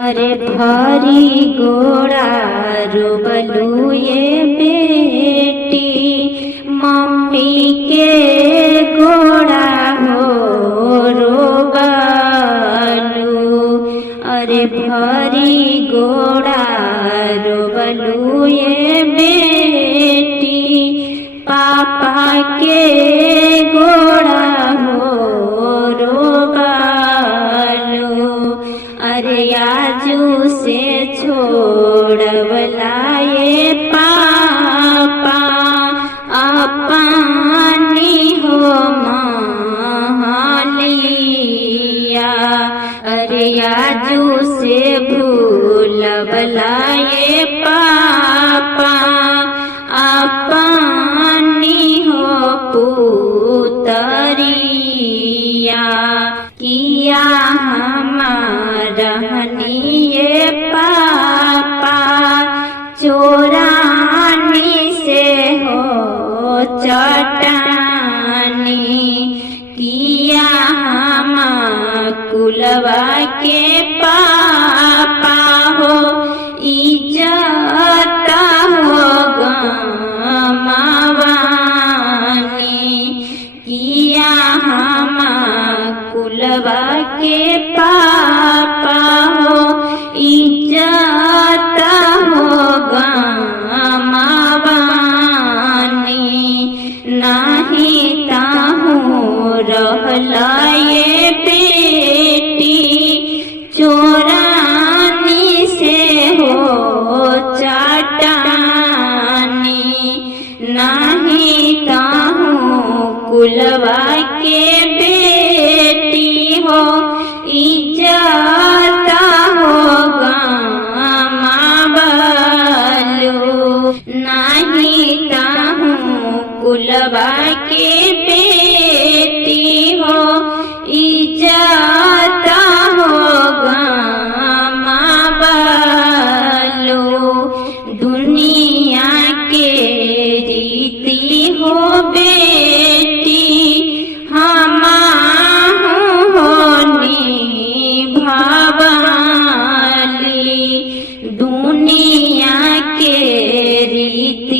अरे भारी गोड़ा रोबलू ये बेटी, मम्मी के गोड़ा हो रोबलू। अरे भारी गोड़ा रोबलू ये बेटी, पापा के गोड़ा हो रोबलू। अरे आजू से छोड़वला ये पापा, अपनी हो मालिया। अरे आजू से भूलवला ये पापा, अपनी हो पुतरिया। किया हमारहनी ये पापा, चोरानी से हो चटानी। किया हम कुलवा के पापा हो, इज्जत हो गमावानी। किया हम कुलवा के पापा हो, इज्जत हो गमावानी। नाही ताहू रहला ये बेटी, चोरानी से हो चाटानी। नाही ताहू कुलवा के बेटी हो, इज्जत हो गमावलू। नाही ताहू कुलवा के बेटी हो, इज्जत हो गमावलू। दुनिया के रीति हो बेटी, हमाहू हो निभावली। दुनिया के रीति